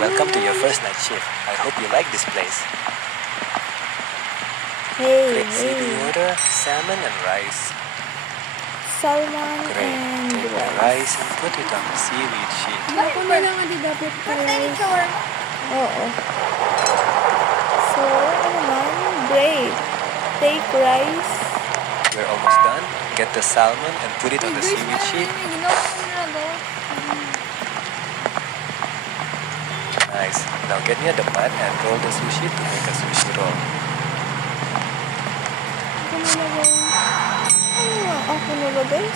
Welcome to your first night shift. I hope you like this place. Hey, Great seafood hey. order, salmon and rice. Salmon Great. and Take the rice and put it on the seaweed sheet. Ako na lang hindi dapat rice. Oo. So, ano naman? Great. Take rice. We're almost done. Get the salmon and put it on the seaweed sheet. Nice. Now get near the pan and roll the sushi to make a sushi roll. Ako nalagay.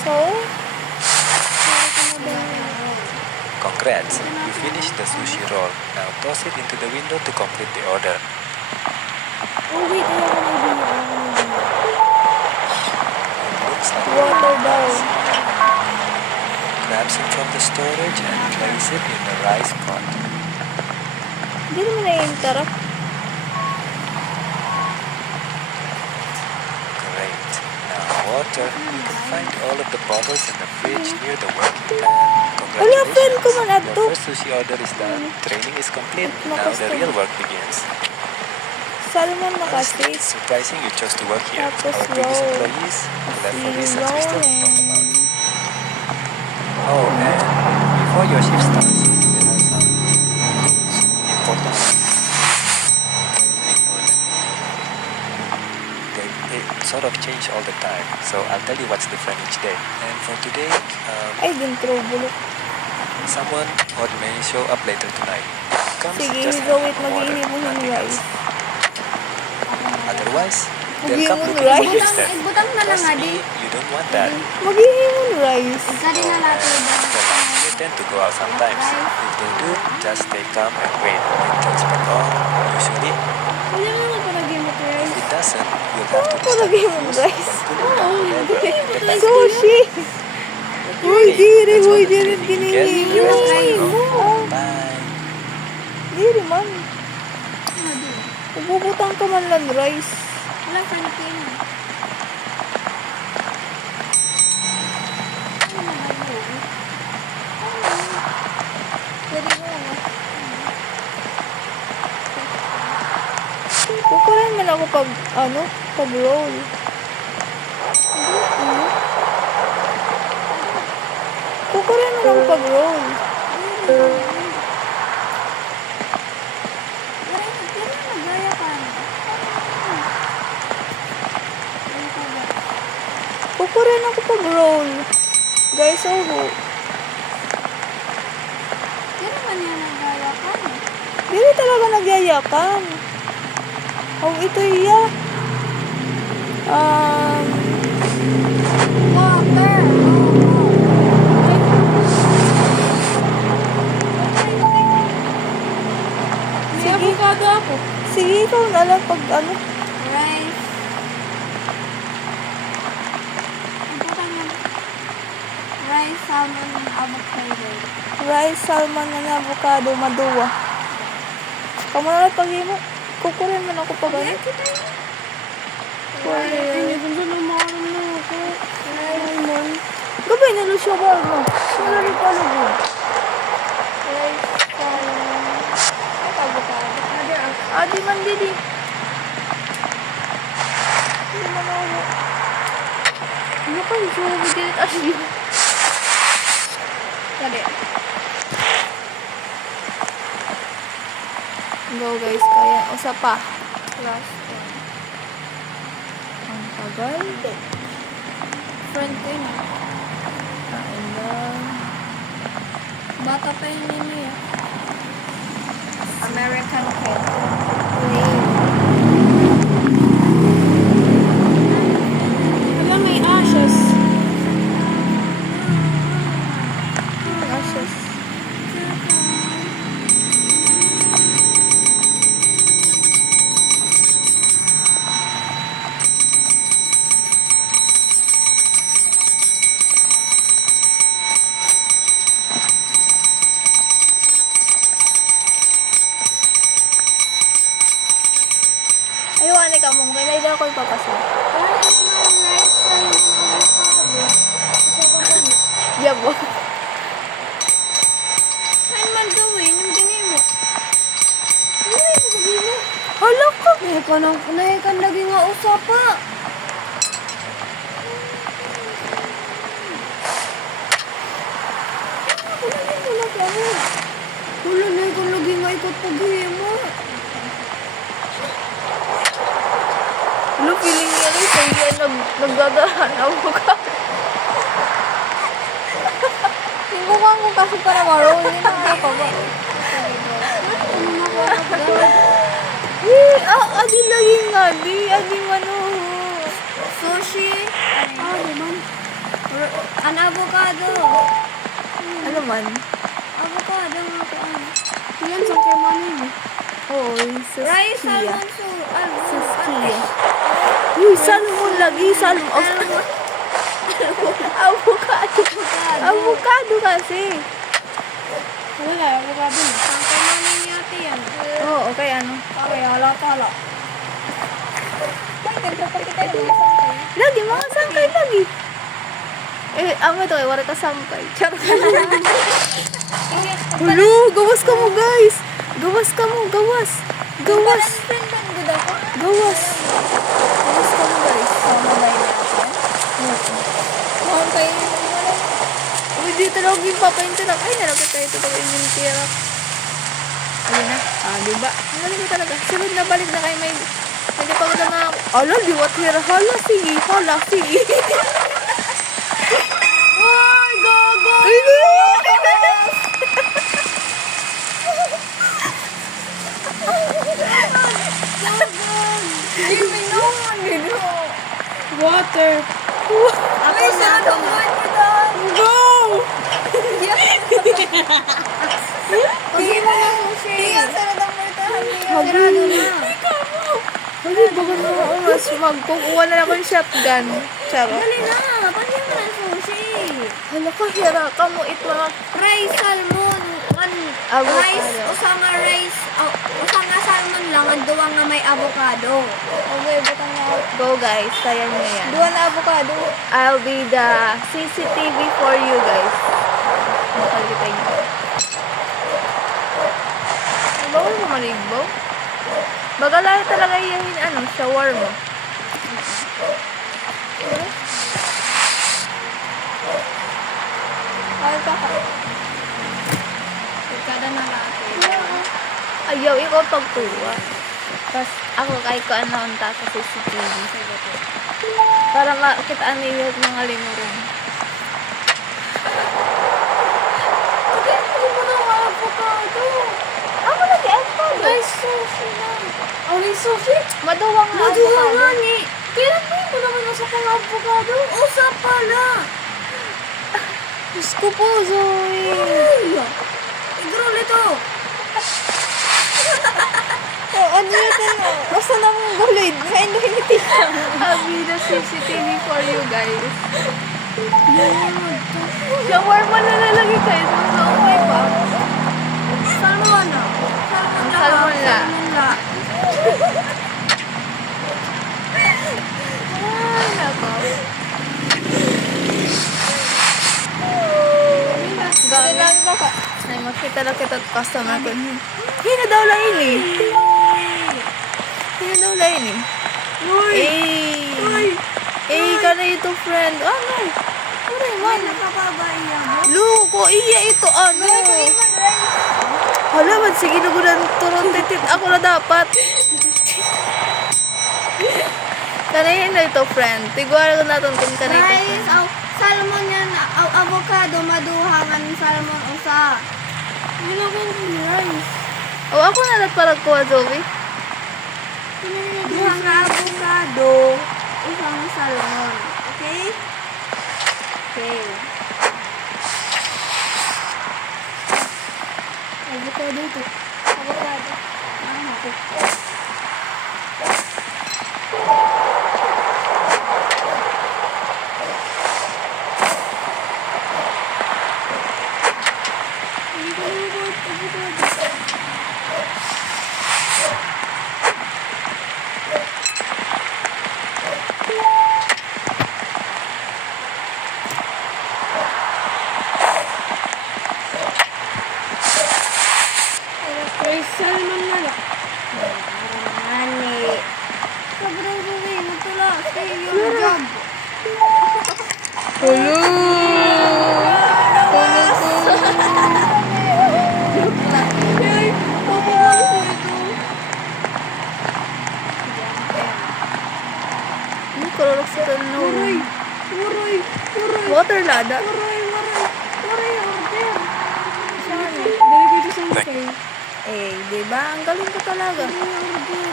So, Congrats. You finished the sushi roll. Now toss it into the window to complete the order. oh wait, Looks like water daw. grab some from the storage and place it in the rice pot. Hindi naman na-interrupt. Great. Now water. You can find all of the bottles in the fridge near the working pan. Wala, friend ko man Congratulations. ato. Your first sushi order is done. Training is complete. Now the real work begins. Salmon na Honestly, kasi. it's surprising you chose to work here. Tapos Our previous roll. employees left for Si reasons we still roll talk about. and... Oh, and before your shift starts, there are some important they sort of change all the time. So I'll tell you what's different each day. And for today, Ay, dentro, bulok. someone odd may show up later tonight. Comes Sige, just go having wait, water, mag-iinip mo ng nothing rice. else. Otherwise, they'll Mag-iinip come mo ng looking for you rice. instead. Butang na lang Trust adi. me, you don't want that. Mag-iinip mo ng rice. Kadi na lato They tend to go out sometimes. If they do, just stay calm and wait. It takes back on, usually. Wala na lang para game of If rice. it doesn't, you'll have to Para restart the game of fuse rice. and put it back whenever. Get back to Sushi! Uy, diri, That's all uy, the diri, training you get. ginihingi The rest is on mo. your own. Oh, Bye. diri man. Bubutang ka man lang rice. Wala kantin. Kukurin man ako pag, pag roll. Kukurin man ako pag roll. Kukurin ako pag roll. Guys, oh. Kaya man yan nagaya ka. Dili talaga nagyayakan. Oh, ito iya. Water. May avocado ako. Sige, ikaw na lang pag Rice. Rice, salmon, and avocado. rice, salmon, and avocado, maduwa. Kamu na lang pag mo. Kukurin man ako pag ano. Hindi ko na lumakan na ako. Lemon. Gabay na lusyo ba mo? Wala rin pa lugo. Rice, salmon, at avocado. Adi man didi. Hindi man ako. Ano ka yung suwa mo dito as yun? Kade. Go guys, kaya usa pa. Last one. Ang tagal. Friend ko yun. Kain lang. Bata pa yun yun eh. American kid. Alam, may ashes. Ashes. Ayun, ka mong ganay daw ako ipapasin. Yabo. Hala ka. Nahi ka lagi nga usapa. Wala nahi ka lagi nga ikot paghihimo. Ano, feeling niya rin sa iya nagdadahan ako ka. Tingkukan ko kasi para marunong na ako ba. Adi lagi nga, adi mano. Sushi. Di man. An avocado. Ano man? Avocado nga ko ano. Yan sa kemano mo. Oh, Rice, Saskia. salmon, Saskia. Uy, salmon lagi, salmon. Avocado. Avocado kasi. Wala, avocado na. Sa kemano yata yan. Oo, okay, ano? Okay, hala. Ay, nagpapakita yung mga sangkay. Lagi, mga sangkay lagi. Amo ito, wala ka sangkay. Charot. Hello, gawas ka mo, guys. Gawas ka mo, gawas. Gawas. Friend ko daw ko. Gawas. Gawas ka mo, guys. Mabay natin. Mahal kayo yung wala. Uy, dito lang yung papaintirak. Ay, nalapit tayo ito pag inintirak. Ayun na. Diba? Ang galing ko talaga. Sunod na balik na kayo may... Hindi pa ko na mga... Ala, liwat hira. Hala, sige. Ay, gago! Ay, Hindi mo naman nito. Water. Ako na itong buwan ko doon. Go! Hindi mo na sushi. Hindi ang sarap ang murtahan niya. Habi. Sarado na. Habi, baka na mas magkukuha na naman shotgun. Charot. Dali na. Pagyan mo ng sushi. Hala ka, hira ka mo. Ito mga... Rice, salmon, Avocado. rice, usanga rice, usanga salmon lang, ang duwa nga may avocado. Okay, butang na. Go, guys. Kaya nyo yan. Duwa na avocado. I'll be the CCTV for you guys. Makalipay nyo. Bawal mo maligbaw? Bagalaya talaga yung shower mo. Ay, baka. Kada na natin. Ayaw, ikaw pagtuwa. Tapos ako kahit ko ano ang sa CCTV. Para makitaan nila yung mga limurong. Okay, hindi mo na ang avocado. Ako lagi avocado. Ay, sushi na. Oh, may sushi? Maduwa nga Maduwa avocado. nga ni. Kailan ba mo naman nasa pang avocado? Usa pala. Diyos ko po, Zoe. Ay! Igrol ito. Ano yun? Basta namang gulid. Kain na hindi. I'll be the CCTV for you guys. Shawarma na lalagay kayo. So, okay pa. Salmon na. Salmon la. Salmon la. Ay, nako. Gawin ba ka? Ay, makita lang kita at customer ko. Hina daw lang yun eh. Hina daw lang yun eh. Eh, ka na ito, friend. Ano? Ano man? Nakapabay yan. Luko, iya ito, ano? Hala, man, sige na gudan turon titit. Ako na dapat. Kanayin na ito, friend. Tiguara ko natin kung kanayin ito. Rice, salmon yan, avocado, maduhangan salmon usa. Nilagyan ko yung rice. O, ako na nagparag ko, Zoe. Duhang na avocado, usang salmon. Okay? Okay. Avocado ito. Avocado. Salmon na lang. job. Hello! Ay, papagal ko ito. Ano karorok sa tanong? Uray, uray, uray. Water lada? Uray, uray, uray, order. Saan? Dali ko ito sa mukay. Eh, di ba? Ang galing ko talaga. Order.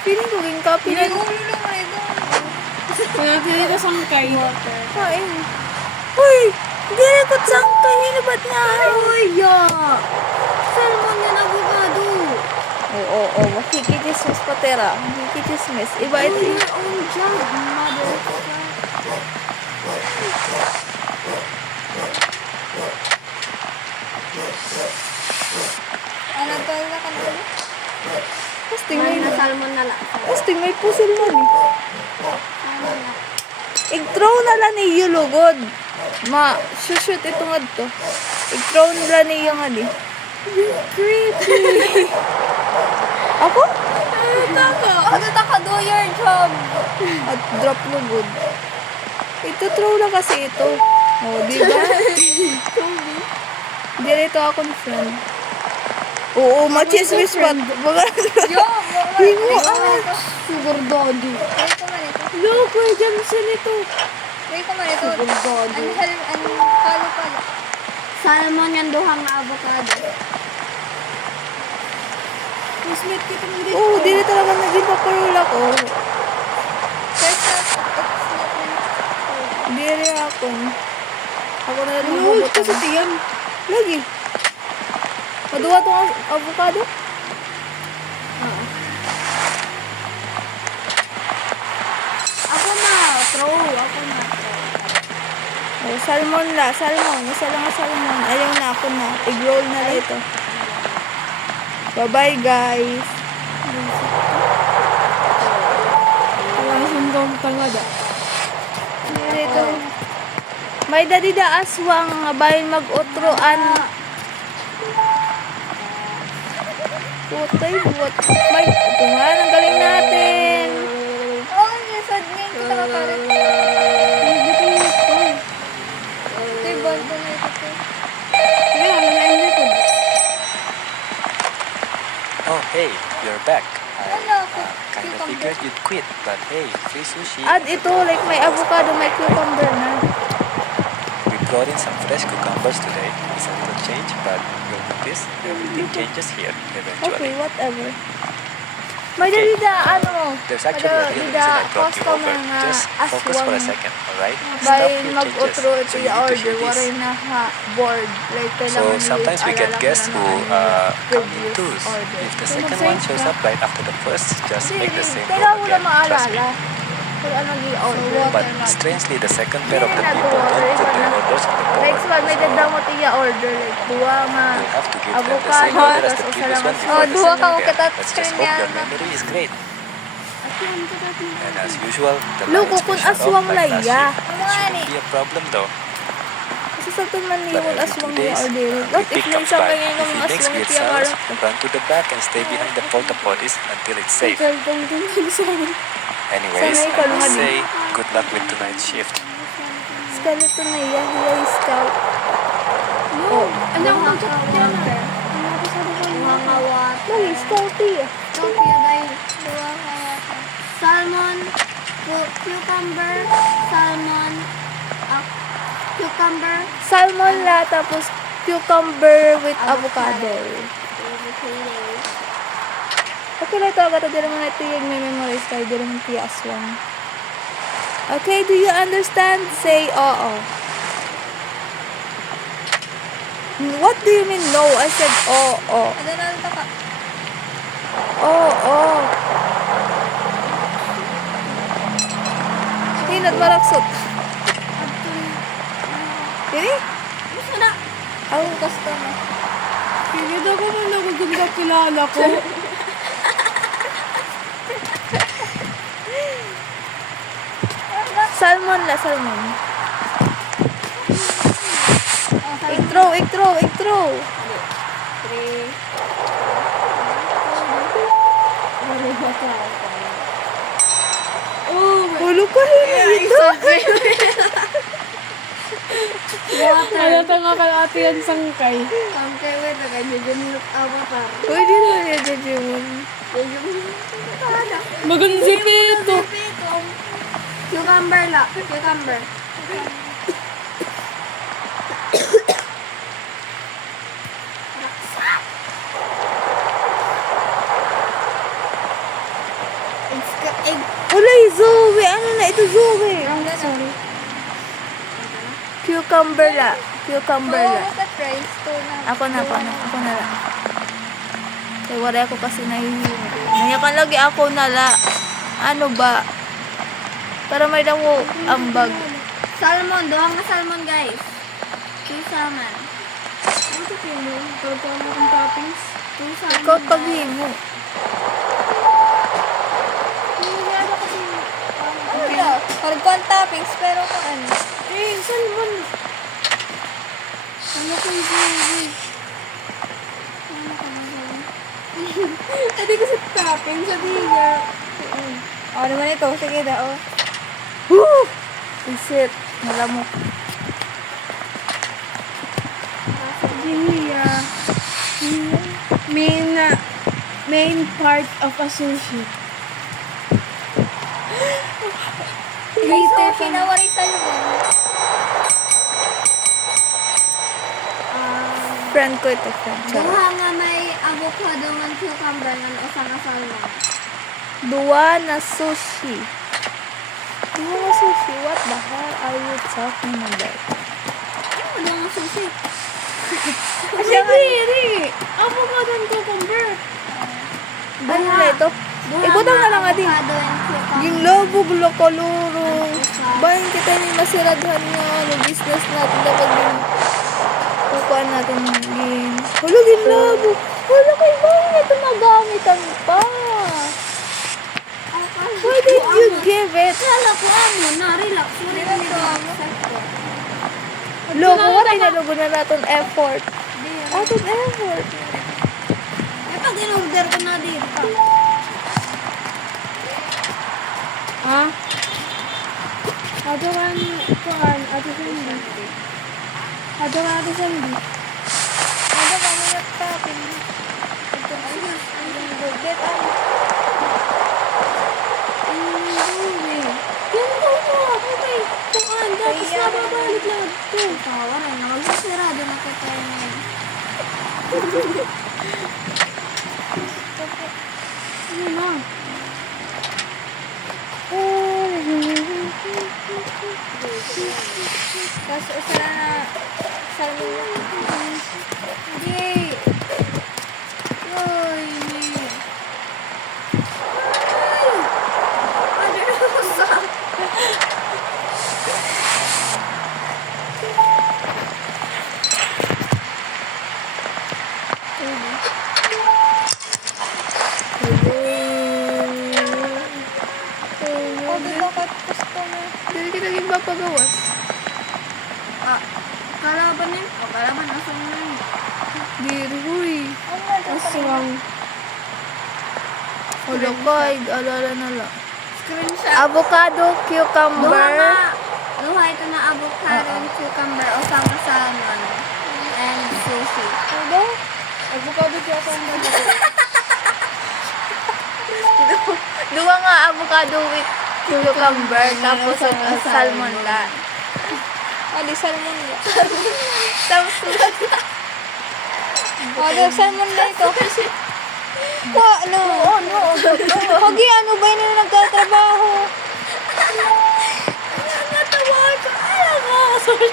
Feeling ko ging copy na. Ulo lang ay doon. Kaya dito sa mukay. Kain. Uy! Dili ko sangkay. Hinabat nga. Uy, ya. Salmon yan, avocado. Oo. Makikichismis patera. Makikichismis. Iba ito. Do your own job, mother. Ano to na ka na? Pasting may, salmon na lang. pasting may pusil man eh. Salmon na. I-throw na lang ni Yulugod. Shoot ito nga to. I-throw na lang niyo nga di. Creepy. Ako? Ano taka do your job? At drop lugod. Ito throw lang kasi ito. Oh, di ba? Dirito ako ni friend. Oo, machismis pa. Yo, Hingo ah. sugar daddy. Try ko man ito. Loko, dyan sila ito. Try ko man ito. Sugar daddy. Palo. Salmon yan duhang na avocado. Musmet kita mo dito. Oo, dili talaga naging paparula ko. First up, it's not in. Dili ako. Ako na lang Ano? magbubutan. Ito sa tiyan. Lagi. Maduwa itong avocado? Ako na. Throw. Ako na. Oh, salmon la. Salmon. Isa lang ang salmon. Ayaw na ako na. Egg-roll na lang ito. Bye-bye, guys. Wala sundong tangada. Dito. May dadi da aswang nga bayan mag-utroan. Putay, buwat. May, ito nga, ang galing natin. Oh, nasad nga yung kita kapalit. Ito yung bond ko na ito. Kaya, wala yung likod. Oh, hey, you're back. Ano ako? Kind of figured you'd quit, but hey, free sushi. Add ito, like may avocado, may cucumber na. We brought in some fresh cucumbers today. It's a little change, but you'll notice everything changes here eventually. Okay, whatever. May dali da, ano, There's actually a real reason I brought you over. Just focus for a second, alright? Stuff By here mag-utro changes, ito so you yung need to order, hear waray this. na ha, board. Like, So kailangan sometimes we get i-alala guests ko who na ng ano, come in previous twos. order. If the So, second mag-save one shows ka. up right after the first, just make the same Kailangan roll mo na again. Trust me. maalala. Kung ano i-order. But strangely, the second pair of the Hindi na people don't to-order, put iba their na. orders on the Like, board. sa may dadamot i-order. Like, duwa nga, You'll have to give them the avocado, same order as the tapos previous one salamat. before the duwa ka second mo pair. kita Let's just screen hope niya, your no? memory is great. And as usual, the Loko, lights kung will shut off aswang like last laya. shift. It shouldn't be a problem though. Kasi sa ito man But yung every aswang 2 days, i-order. a What critic if may comes isang by. kanya If yung he makes aswang weird itiyakarap sounds, ko? run to the back and stay behind the porta potties until it's safe. Anyways, Sanay ka I naman must eh. say, good luck with tonight's shift. Skeleton na iya, iya scout. Oh, Ano ang mag-job yan? Mga wat. lagi scout iya. Sophia dahil salmon, cucumber, salmon, cucumber, Salmon la, tapos cucumber with avocado. Okay lang ito, agad din naman ito yung may memorize tayo, din naman tiya aswang. Okay, do you understand? Say oo. What do you mean no? I said oo. ano na ito ka? Oo. Hinat maraksot. Dili? Gusto na. Aw, Customer. Pinid ako man ako ganda kilala ko. Salmon la, salmon. Ik-throw. Ulo ko hindi. Ano ta nga kay ate yan sangkay. Sangkay we taga Jujun Avatar. Pwede na yan, Jejemon. Magunsi pito. Cucumber la. Cucumber. Egg. Ulay, Zoe. Ano na ito, Zoe? Sorry. Cucumber la. Cucumber la. price to na. Ako na lang. Kaya wala ako kasi nahihimo. Nanyakan lagi ako nala. Ano ba? Para may dako ang bag. Salmon. Doang na salmon guys. Two salmon. Ano ito mo? Tawag mo kung toppings. Two salmon. Ikaw paghimo. Wala. Parang toppings pero kung ano. Salmon. Ano ko yung Ate kasi toppings. Sabi niya. Oh, naman ito. Sige daw. Woo! Isit. Malamok. Ginia. Main part of a sushi. Later, pinawari salmon. Friend ko ito, friend. Charot. Duha nga may avocado man cucumber nga usa nga salmon. Dua na sushi. Dua na sushi? What the hell are you talking about? Ano nga sushi? Siya nga rin. Avocado and cucumber. Ano na ito? Ibutang na lang adi. Avocado and cucumber. Ginlobog lokalurong. Bahin kita ni masiradahan nga ano, business natin dapat din. Kukuhaan natin gin. Hulo, ginlobog. Hulo, kay bahin ito nagamitan pa. Why did you give it? Kala ko ano na, relax. Sorry na nito. Logo, what ay nalugo na natin effort. Aton effort. Ito, in-order ko na dito. Ha? Ato kan kuan, ato Sandy. Ato kan ato Sandy. Ano ba mo nagtapin? Ito ayos. Ang godet ang Yan ko mo. Okay. Kuan, tapos nababalik lang ito. Tawa na, nagsasirado na ko tayo ngayon. Ano na? Tapos usa na salmon. Hindi. Uy, ni. Ano na usa? Dili kita gid mapagawas. Kalaban yun? O, kalaban. Asa mo na yun? Diri huy. Aswang. Hulo kay alala na lang. Screenshot. Avocado, Duha cucumber. nga. Duha ito na avocado and cucumber o sama salmon. And sushi. Ano? Avocado kaya sa mga Duwa nga avocado with cucumber tapos salmon la. Ali salmon la. Tapos salmon la ito. Wa no. No. Hogi ano ba yun na nagtatrabaho? natawa ko. Alam mo, sorry.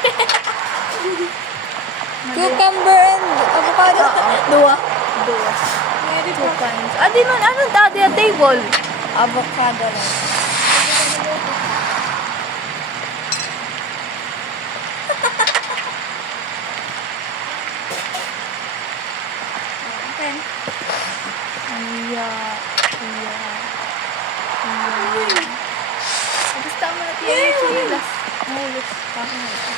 Cucumber and avocado. Duwa. Two kinds. Adi man, anong dati a table? Avocado lang. Okay. Tapos tama na tiyan yung chinilas. Mahulog. Bakit na ito?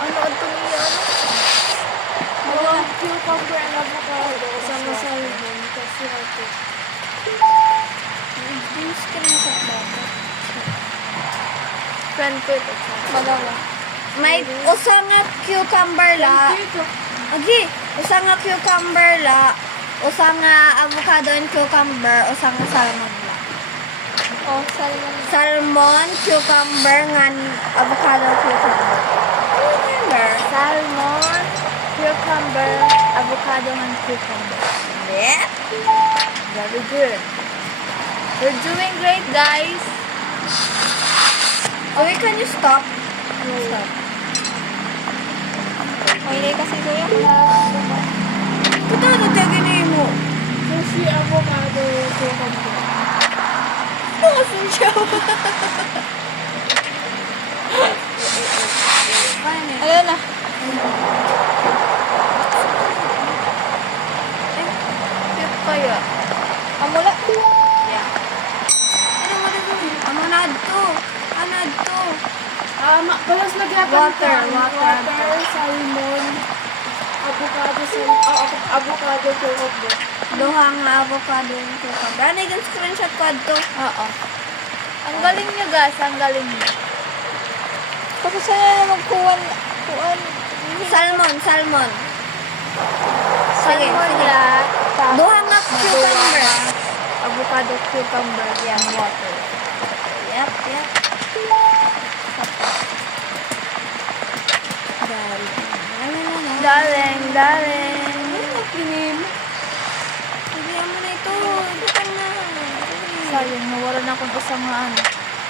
Ano ito niya? Mga cucumber and avocado. Sama salmon. Kasi ito. Yung screenshot ba ito? Friend ko ito. Magawa. May usa nga cucumber la. Okay, usa nga cucumber la. Usa nga avocado and cucumber, usa nga salmon la. Oh, salmon. Salmon, cucumber, ngan avocado, cucumber. Remember? Salmon, cucumber, avocado, and cucumber. Yeah. Very good. We're doing great, guys. Okay, can you stop? Stop. May kasi kuya na Ito ano tagay mo? sushi, avocado, cucumber. Pusin siya. Paano? Ayan na. Cute kaya. Amula. Yeah. Ano mo na gawin? Amanad to. Anad to. Balas nagyapan Water, water. salmon, avocado, avocado, cucumber. Duha nga avocado and cucumber. Ano yung screenshot ko to? Oo. Ang galing niyo, guys. Ang galing niyo. Tapos saan na magkuhan? Salmon, salmon. Sige, Salmon sige. lahat. Duha nga cucumber. Avocado, cucumber, and water. Yep, yep. Darling, darling. Bigyan mo na ito. Bigyan na. Sayang, nawalan akong isang ano.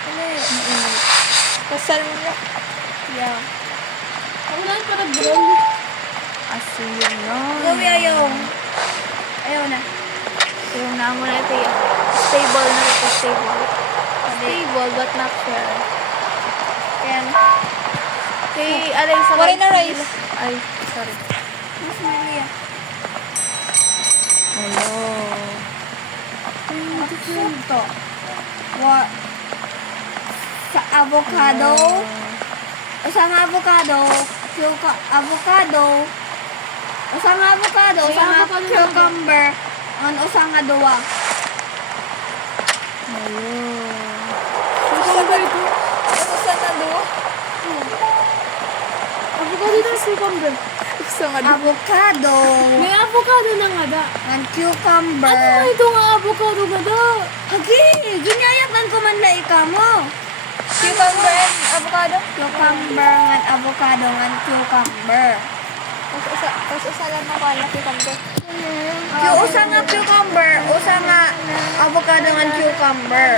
Mainit. Tapos salmon niya. Yeah. Ang lang pa nag-grow. Asin yun yun. Gawi ayaw. Ayaw na. Yung naamo na ito yung stable na ito. Stable. Stable but not fair. Ayan. Kay alay sa Wala na rice. nila. Ay, sorry. Mas Maria. Hello. Ito. What? Sa avocado. Usang avocado. Avocado. Usang avocado. Usang cucumber. Ang usang nga duwa. Hello. Cucumber ito. Tapos saan na doon? Avocado na cucumber. Gusto nga doon. Avocado. May avocado na nga da. Ang cucumber. Ano nga ito nga avocado nga da? Agi, ginyayakan ko man na ikaw mo. Cucumber and avocado? Cucumber ngan avocado ngan cucumber. Tapos isa lang na wala cucumber. Yung usa nga cucumber, usa nga avocado ngan cucumber.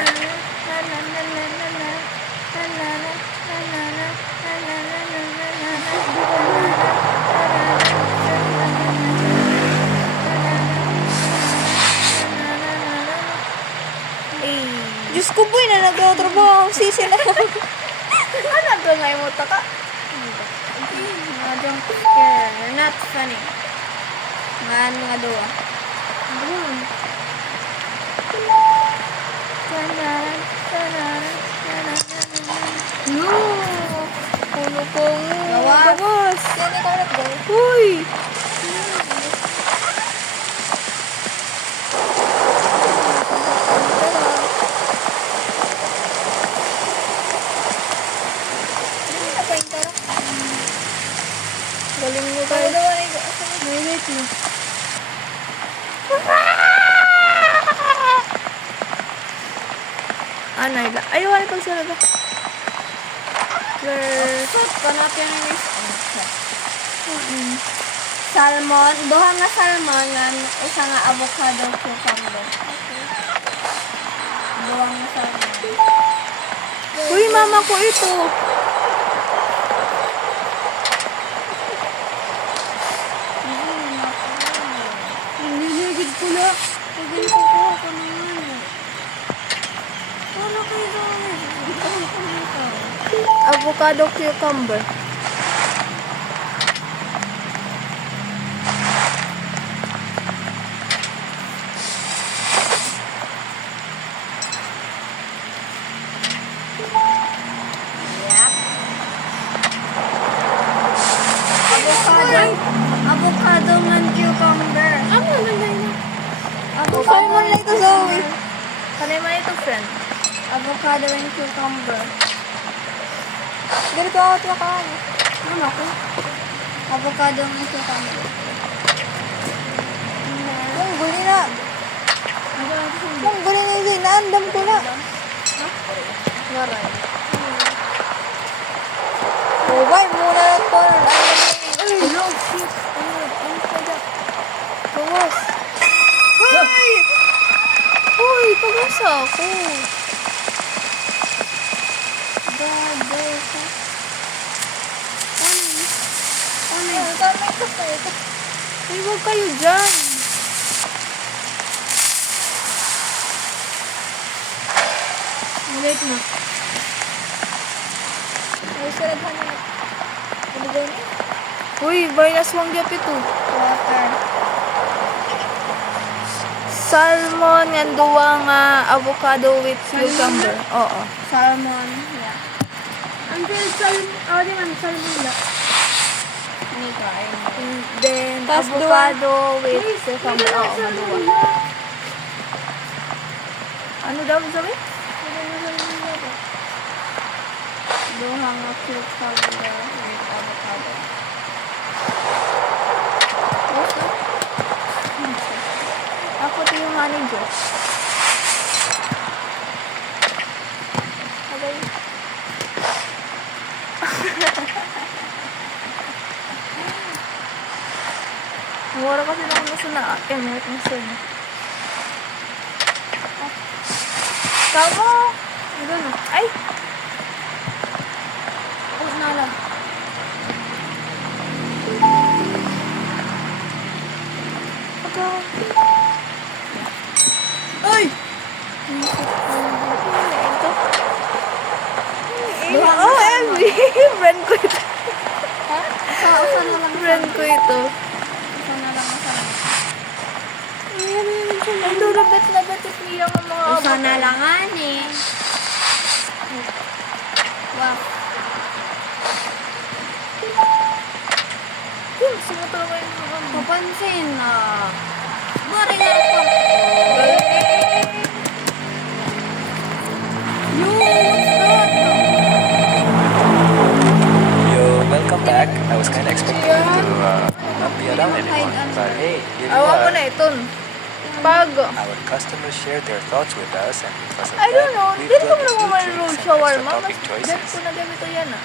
Diyos ko boy na nagtatrabaho ang sisi na. Ano ka ngayon mo taka? Don't scare. You're not funny. Ngan nga duwa. No! Puno kong Gawa. gawas. Yan ikaw nag-go. Uy! Galing mo tayo. May wait mo. Naila. Ay, wala pag salaga. Panapin na ni salmon. Duha nga salmon ngan usa nga avocado cucumber. Duha nga salmon. Uy, mama ko ito. Niligid ko na. Pagin ko ko ako naman. Wala kayo doon. Avocado cucumber. Avocado man cucumber. Ano na na? Avocado Salmon lang ito, Zoe. Kanay man ito, friend. Avocado and cucumber. Ganito ako tinakaan. Ano ako? Avocado and cucumber. Ang guli na. Ang guli na yun. Naandam ko na. Waray. Ubay muna lang ko. Ay, no, shit. Ano kaya? Bawas. Uy! Uy, pag-asa ako. Ay, huwag kayo dyan. Wait na. Ay, saraghan na. Ano ba yun? Uy, barnaswang gyap ito. Water. Salmon, nga duwa nga avocado with cucumber. Oo. Salmon. Yeah. Until di man, salmula. Hindi ko, ayun. And then, Tas avocado with cucumber. Oo, maduwa. Ano daw sabi? Duha nga cucumber with avocado. Ako to yung honey juice. Okay. Nawala kasi na ako nasa na. Meron na sila. Tama! Ano na? Ay! Huwag na lang. Ito. Ay! Ito. Duha Oh, Emmy! Friend ko ito. Usan na lang. Friend ko ito. Usan na lang. Ang lulubet na batik niya ang mga Usan na lang, ani. Wow. Yun, sumutulungan yung mga ano. Papansin na. Bari nga ako. Yo, welcome back. I was kind of expecting you to not be around anymore, but hey, here you Awan ko are. na ito. Pag, Our customers shared their thoughts with us, and because of I don't that, know, we dito ko brought new naman drinks roll and shawarma. extra topping Dito choices. ko na ganito yan ah.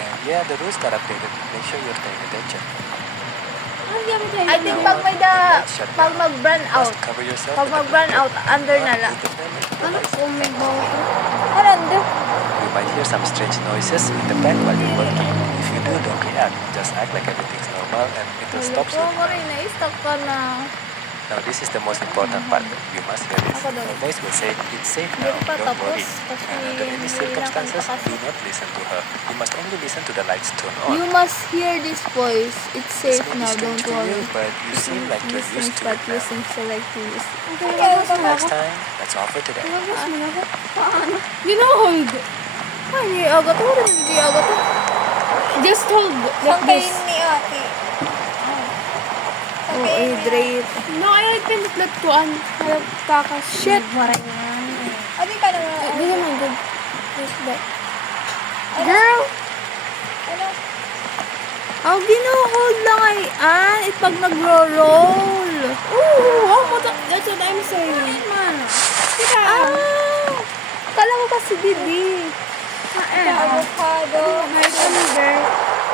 And yeah, the rules got updated. Make sure you're paying attention. I think pag mag-brand out, Just cover yourself. pag with a mag-brand out, blanket. under na lang. Put them in the Ano lights. kung may bawang? Ano, ando? You might hear some strange noises in the back while you're working. If you do, don't react. Just act like everything's normal and it will stop soon. Ko rin, na-stuck ka na. Now this is the most important part. You must hear this. Ako daw. Her voice will say, "It's safe Hindi now. ko pa Don't tapos. worry." Kasi And under any hindi lang circumstances, ako do not listen to her. You must only listen to the lights turn on. You must hear this voice. It's This safe may be now, strange don't to you, worry. but you seem like you're used to But it you now. seem so like to use. Next time, that's all for today. You know, hold. Ay, hindi agad to. Hindi agad to. Just hold like this. ni ate. Oh, hydrate. No, I like pinitlat ko an. Harap takas. Shit. Waray nga. Adi ka naman. Di naman good. Girl! Oh, gino-hold lang ay pag nagro-roll. Ooh, oh, that's what I'm saying. Ah! Kala ko kasi Bibi. Avocado. May cucumber.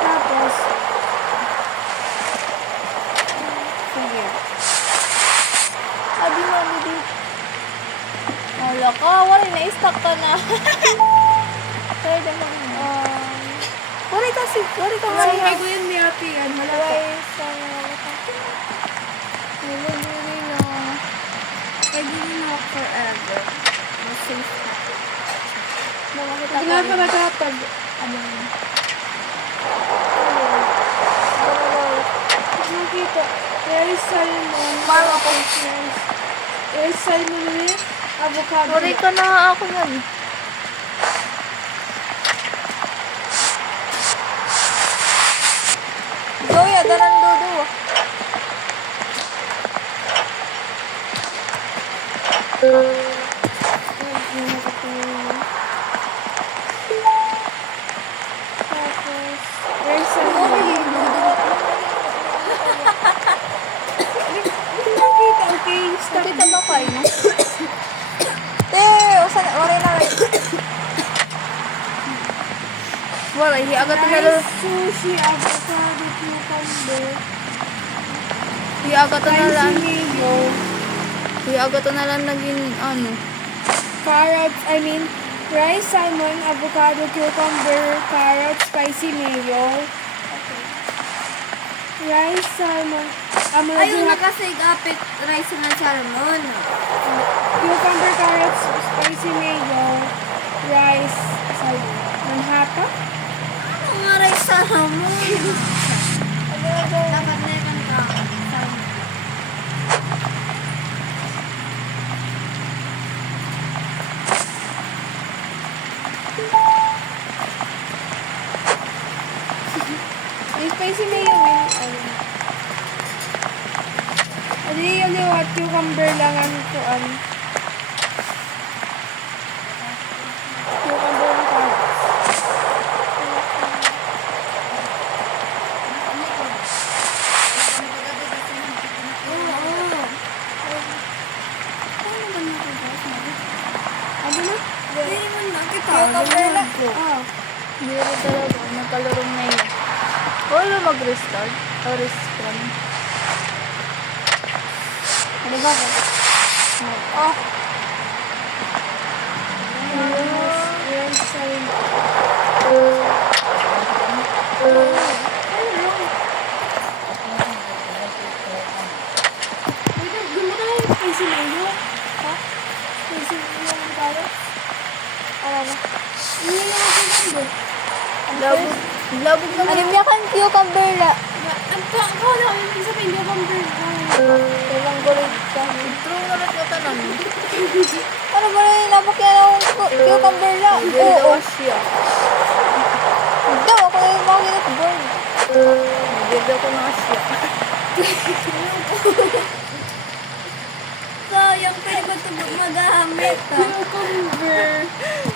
Tapos, sige. Adi mo, Bibi. Wala ka, wala na-stuck ka na. Sorry, dahil mo. Wala kasi, wala ka Ay, nga. ko yun ni ate yan. Malata. Wala sa wala ka. Wala na. Pwede din ako forever. Safe na. Namakita Hindi nga pa nagkatag. Nakita. There is salmon. Mama ko. There is salmon with avocado. Wala ka na ako yan. Zoya, danan dudu. Nakita ba kayo? Waray na rin. Wala, hiagat na lang. Sushi, avocado, cucumber, Hiagat na lang. spicy mayo, Hiagat na lang naging ano. carrots, rice, salmon, avocado, cucumber, carrots, spicy mayo. Rice, salmon, Ayun na kasi gapit rice na salmon. cucumber, carrots, spicy mayo, rice, salmon. Manhattan? Ano nga rice salmon? Dapat na yung salmon. Yung spicy mayo, Adi yung liwat, cucumber lang ang kuan. Cucumber ang carrots. Ano na? Hindi mo na kita. Cucumber lang. Ah. Hindi rin talaga. Nagkalurong na yun. Wala mag-restart. O respawn. Ano ba? Oh. Rice, salmon. Wait, gumawa na yung spicy mayo. Ha? Spicy mayo ang carrots? Ano na? Hindi na ako ganda. Labog. Labog na Alam niya kan cucumber la. Ang kala ko yung isa pa yung cucumber. Ilang gulit ka. True na rin yung tanan. Ano ba yung labak yan akong cucumber la? Hindi daw siya. Hindi ako yung makikita ko board. Hindi daw ko na siya. Sayang pwede ba ito magamit? Cucumber,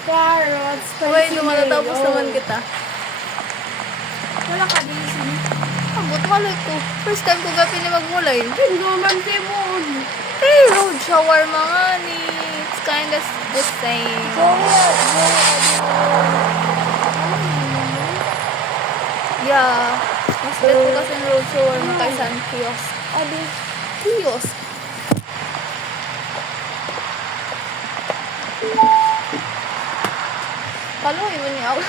carrots, spicy Wait, lumatatapos mayo. naman kita. Wala ka din sini. Abot malay ko. First time ko gapi ni magmulay. Naman Timon. Hey, road shawarma nga ni. It's kinda the same. Yeah. Mas bet ko kasi ng road shawarma kaysa ang kiosk. Adi. Kiosk. Paluhin mo niya ako.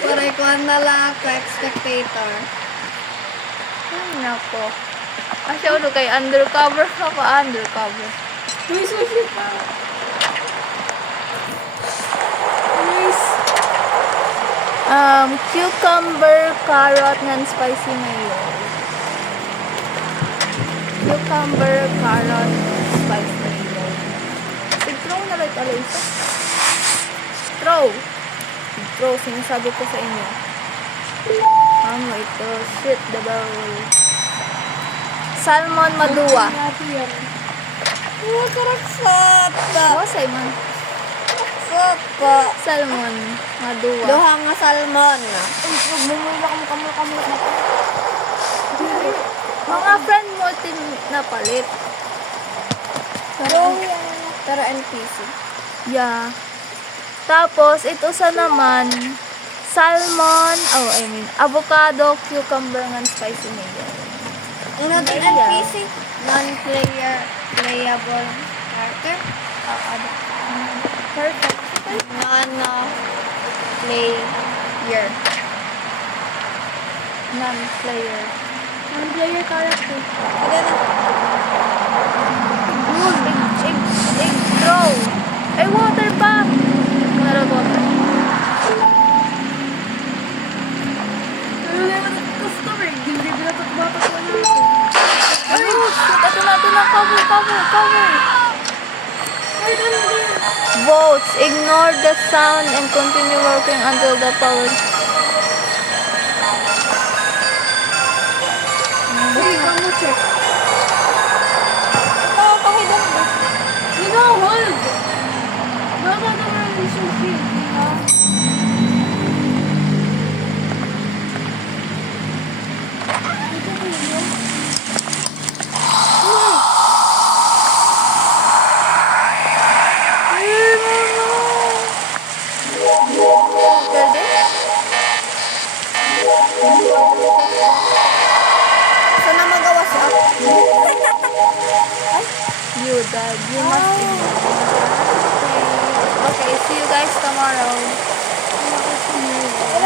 Paray ko na lang ako, spectator. Ay, nako. Kasi ano kay undercover ako, undercover. Uy, sushi pa. Nice. Cucumber, carrot, non-spicy mayo. Cucumber, carrot, spicy mayo. Throw na rin talo isa. Throw. Throw, sinasabi ko sa inyo. Ito. Shit, the bowl. Salmon madua. Natin yan. Karaksata. Wasay man. Sapa. Salmon madua. Duha nga salmon. Bumula kamo. Mga friend mo tin napalit. Pero NPC. Yeah. Tapos, ito sa naman, salmon, avocado, cucumber, and spicy mayo. Ano din NPC? Non-player, playable character? Perfect. Non-player. Non-player. Non-player character. Ano na? Egg throw. Ay, water pa. Meron water. Pero naman ang customer. Hindi na tatbatak ko na. Ay, ito na. Cover. Votes. Ignore the sound and continue working until the power. Sige, kang mo check. Ito, pakidam ba? You know, hold. Baka naman yung sushi. Ha? Ito po yun. Sana magawa siya. You dad, you must ignore. Okay, see you guys tomorrow.